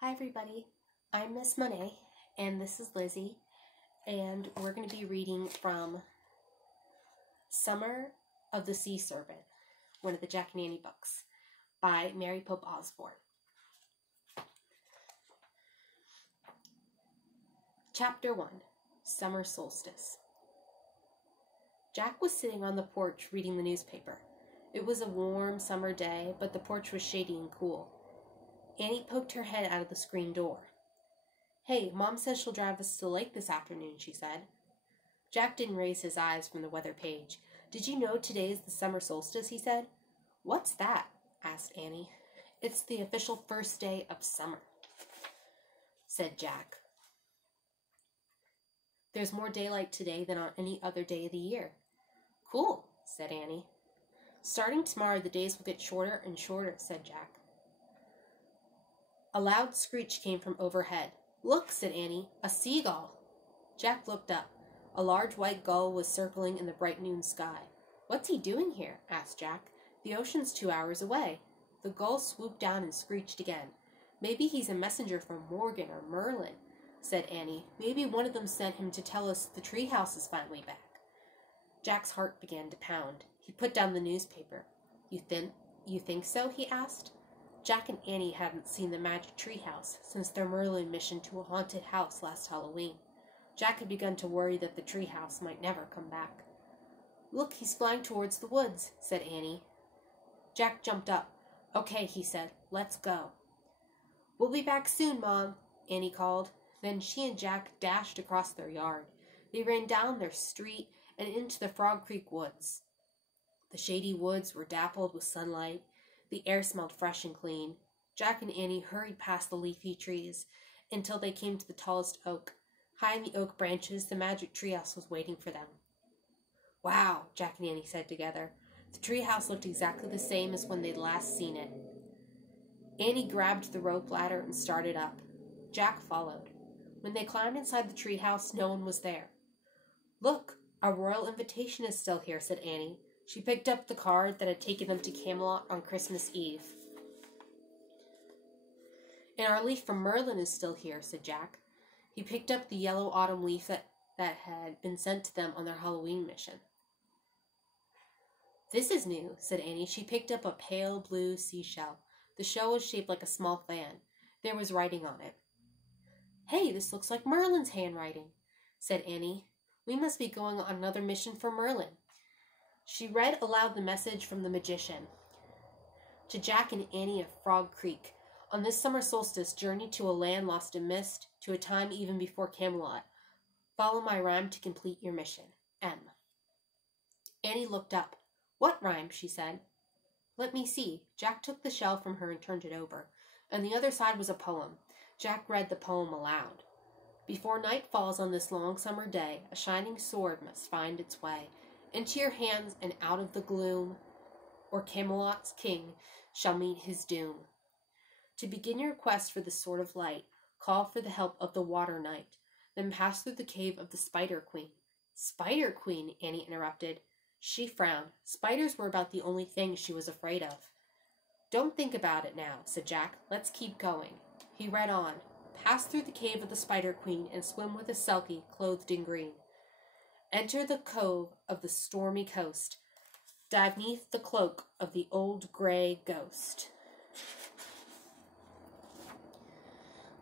Hi everybody, I'm Miss Monet, and this is Lizzie, and we're going to be reading from Summer of the Sea Serpent, one of the Jack and Annie books, by Mary Pope Osborne. Chapter 1, Summer Solstice. Jack was sitting on the porch reading the newspaper. It was a warm summer day, but the porch was shady and cool. Annie poked her head out of the screen door. "Hey, Mom says she'll drive us to the lake this afternoon," she said. Jack didn't raise his eyes from the weather page. "Did you know today is the summer solstice?" he said. "What's that?" asked Annie. "It's the official first day of summer," said Jack. "There's more daylight today than on any other day of the year." "Cool," said Annie. "Starting tomorrow, the days will get shorter and shorter," said Jack. A loud screech came from overhead. "Look," said Annie, "a seagull." Jack looked up. A large white gull was circling in the bright noon sky. "What's he doing here?" asked Jack. "The ocean's 2 hours away." The gull swooped down and screeched again. "Maybe he's a messenger from Morgan or Merlin," said Annie. "Maybe one of them sent him to tell us the treehouse is finally back." Jack's heart began to pound. He put down the newspaper. You think so?" he asked. Jack and Annie hadn't seen the magic treehouse since their Merlin mission to a haunted house last Halloween. Jack had begun to worry that the treehouse might never come back. "Look, he's flying towards the woods," said Annie. Jack jumped up. "Okay," he said, "let's go." "We'll be back soon, Mom," Annie called. Then she and Jack dashed across their yard. They ran down their street and into the Frog Creek woods. The shady woods were dappled with sunlight. The air smelled fresh and clean. Jack and Annie hurried past the leafy trees until they came to the tallest oak. High in the oak branches, the magic treehouse was waiting for them. "Wow," Jack and Annie said together. The treehouse looked exactly the same as when they'd last seen it. Annie grabbed the rope ladder and started up. Jack followed. When they climbed inside the treehouse, no one was there. "Look, our royal invitation is still here," said Annie. She picked up the card that had taken them to Camelot on Christmas Eve. "And our leaf from Merlin is still here," said Jack. He picked up the yellow autumn leaf that had been sent to them on their Halloween mission. "This is new," said Annie. She picked up a pale blue seashell. The shell was shaped like a small fan. There was writing on it. "Hey, this looks like Merlin's handwriting," said Annie. "We must be going on another mission for Merlin." She read aloud the message from the magician. "To Jack and Annie of Frog Creek. On this summer solstice, journey to a land lost in mist, to a time even before Camelot. Follow my rhyme to complete your mission. M." Annie looked up. "What rhyme?" she said. "Let me see." Jack took the shell from her and turned it over. On the other side was a poem. Jack read the poem aloud. "Before night falls on this long summer day, a shining sword must find its way into your hands and out of the gloom, or Camelot's king shall meet his doom. To begin your quest for the Sword of Light, call for the help of the Water Knight, then pass through the cave of the Spider Queen." "Spider Queen," Annie interrupted. She frowned. Spiders were about the only thing she was afraid of. "Don't think about it now," said Jack. "Let's keep going." He read on. "Pass through the cave of the Spider Queen and swim with a Selkie clothed in green. Enter the cove of the stormy coast. Dive neath the cloak of the old gray ghost."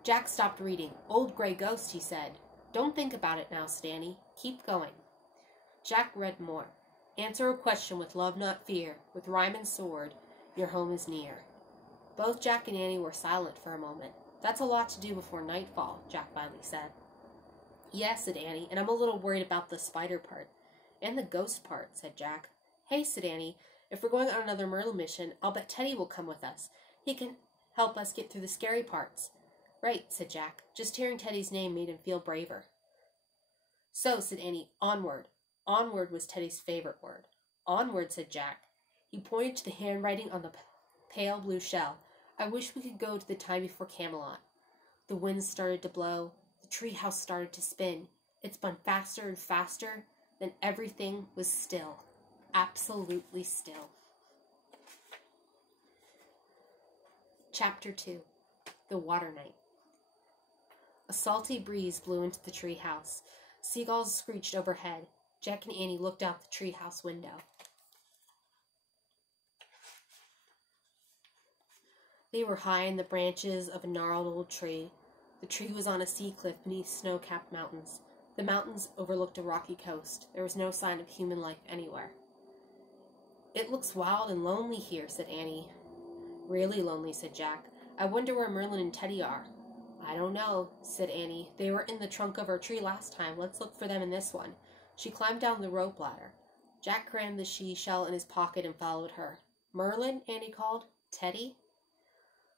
Jack stopped reading. "Old gray ghost," he said. "Don't think about it now, Stanny. Keep going." Jack read more. "Answer a question with love, not fear. With rhyme and sword, your home is near." Both Jack and Annie were silent for a moment. "That's a lot to do before nightfall," Jack finally said. "Yes," said Annie, "and I'm a little worried about the spider part." "And the ghost part," said Jack. "Hey," said Annie, "if we're going on another Merlin mission, I'll bet Teddy will come with us. He can help us get through the scary parts." "Right," said Jack. Just hearing Teddy's name made him feel braver. "So," said Annie, "onward." Onward was Teddy's favorite word. "Onward," said Jack. He pointed to the handwriting on the pale blue shell. "I wish we could go to the time before Camelot." The wind started to blow. The treehouse started to spin. It spun faster and faster. Then everything was still. Absolutely still. Chapter 2. The Water Knight. A salty breeze blew into the treehouse. Seagulls screeched overhead. Jack and Annie looked out the treehouse window. They were high in the branches of a gnarled old tree. The tree was on a sea cliff beneath snow-capped mountains. The mountains overlooked a rocky coast. There was no sign of human life anywhere. "It looks wild and lonely here," said Annie. "Really lonely," said Jack. "I wonder where Merlin and Teddy are." "I don't know," said Annie. "They were in the trunk of our tree last time. Let's look for them in this one." She climbed down the rope ladder. Jack crammed the seashell in his pocket and followed her. "Merlin?" Annie called. "Teddy?"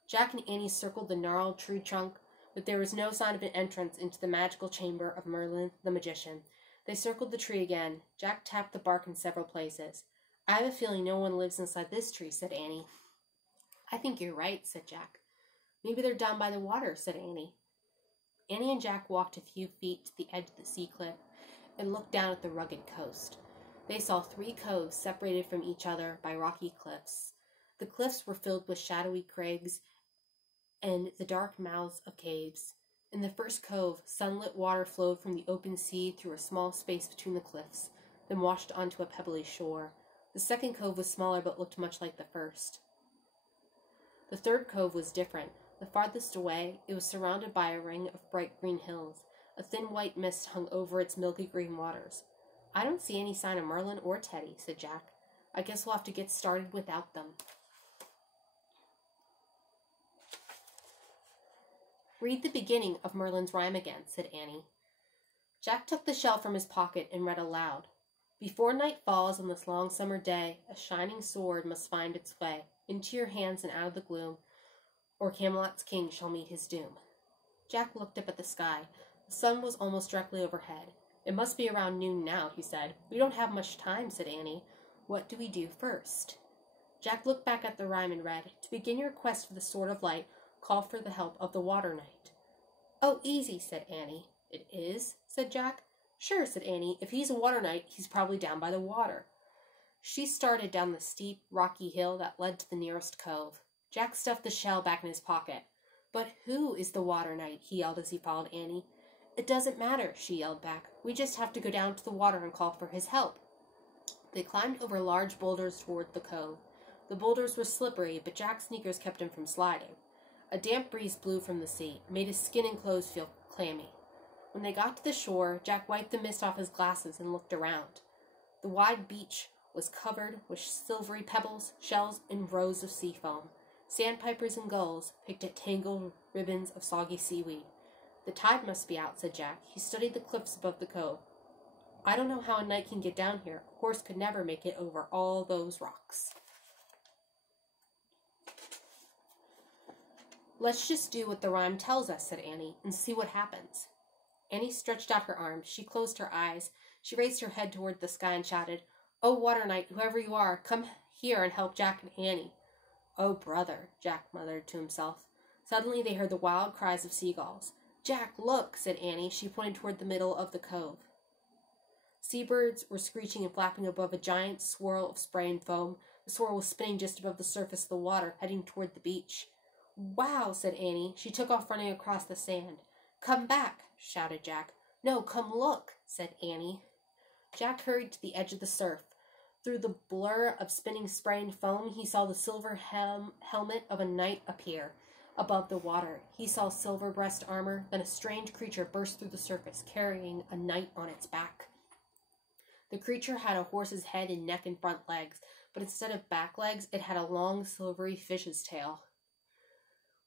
Jack and Annie circled the gnarled tree trunk, but there was no sign of an entrance into the magical chamber of Merlin the magician. They circled the tree again. Jack tapped the bark in several places. "I have a feeling no one lives inside this tree," said Annie. "I think you're right," said Jack. "Maybe they're down by the water," said Annie. Annie and Jack walked a few feet to the edge of the sea cliff and looked down at the rugged coast. They saw 3 coves separated from each other by rocky cliffs. The cliffs were filled with shadowy crags and the dark mouths of caves. In the first cove, sunlit water flowed from the open sea through a small space between the cliffs, then washed onto a pebbly shore. The second cove was smaller but looked much like the first. The third cove was different. The farthest away, it was surrounded by a ring of bright green hills. A thin white mist hung over its milky green waters. "I don't see any sign of Merlin or Teddy," said Jack. "I guess we'll have to get started without them." "Read the beginning of Merlin's rhyme again," said Annie. Jack took the shell from his pocket and read aloud. "Before night falls on this long summer day, a shining sword must find its way into your hands and out of the gloom, or Camelot's king shall meet his doom." Jack looked up at the sky. The sun was almost directly overhead. "It must be around noon now," he said. "We don't have much time," said Annie. "What do we do first?" Jack looked back at the rhyme and read, "To begin your quest for the Sword of Light, call for the help of the Water Knight." "Oh, easy," said Annie. "It is?" said Jack. "Sure," said Annie. "If he's a water knight, he's probably down by the water." She started down the steep, rocky hill that led to the nearest cove. Jack stuffed the shell back in his pocket. "But who is the water knight?" he yelled as he followed Annie. "It doesn't matter," she yelled back. "We just have to go down to the water and call for his help." They climbed over large boulders toward the cove. The boulders were slippery, but Jack's sneakers kept him from sliding. A damp breeze blew from the sea, made his skin and clothes feel clammy. When they got to the shore, Jack wiped the mist off his glasses and looked around. The wide beach was covered with silvery pebbles, shells, and rows of sea foam. Sandpipers and gulls picked at tangled ribbons of soggy seaweed. "The tide must be out," said Jack. He studied the cliffs above the cove. "I don't know how a knight can get down here. A horse could never make it over all those rocks." "Let's just do what the rhyme tells us," said Annie, "and see what happens." Annie stretched out her arms. She closed her eyes. She raised her head toward the sky and shouted, "Oh, water knight, whoever you are, come here and help Jack and Annie." "Oh, brother," Jack muttered to himself. Suddenly they heard the wild cries of seagulls. "Jack, look," said Annie. She pointed toward the middle of the cove. Seabirds were screeching and flapping above a giant swirl of spray and foam. The swirl was spinning just above the surface of the water, heading toward the beach. "Wow," said Annie. She took off running across the sand. "Come back," shouted Jack. "No, come look," said Annie. Jack hurried to the edge of the surf. Through the blur of spinning spray and foam, he saw the silver helmet of a knight appear above the water. He saw silver breast armor, then a strange creature burst through the surface, carrying a knight on its back. The creature had a horse's head and neck and front legs, but instead of back legs, it had a long, silvery fish's tail.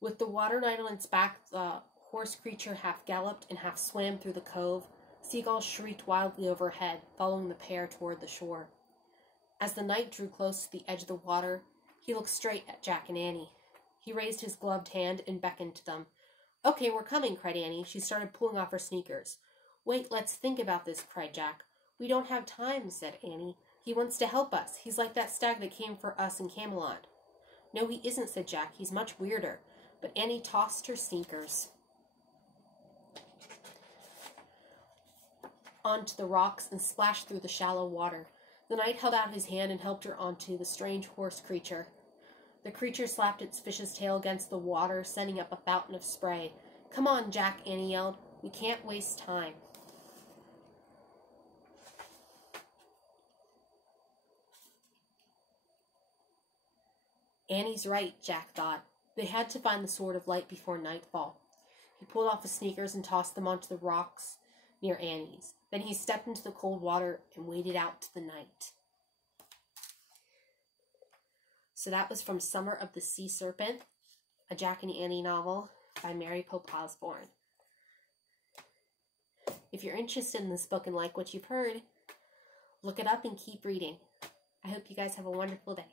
With the water knight on its back, the horse creature half galloped and half swam through the cove. Seagulls shrieked wildly overhead, following the pair toward the shore. As the knight drew close to the edge of the water, he looked straight at Jack and Annie. He raised his gloved hand and beckoned to them. "Okay, we're coming," cried Annie. She started pulling off her sneakers. "Wait, let's think about this," cried Jack. "We don't have time," said Annie. "He wants to help us. He's like that stag that came for us in Camelot." "No, he isn't," said Jack. "He's much weirder." But Annie tossed her sneakers onto the rocks and splashed through the shallow water. The knight held out his hand and helped her onto the strange horse creature. The creature slapped its fish's tail against the water, sending up a fountain of spray. Come on, Jack, Annie yelled. We can't waste time. Annie's right, Jack thought. They had to find the Sword of Light before nightfall. He pulled off his sneakers and tossed them onto the rocks near Annie's. Then he stepped into the cold water and waded out to the night. So that was from Summer of the Sea Serpent, a Jack and Annie novel by Mary Pope Osborne. If you're interested in this book and like what you've heard, look it up and keep reading. I hope you guys have a wonderful day.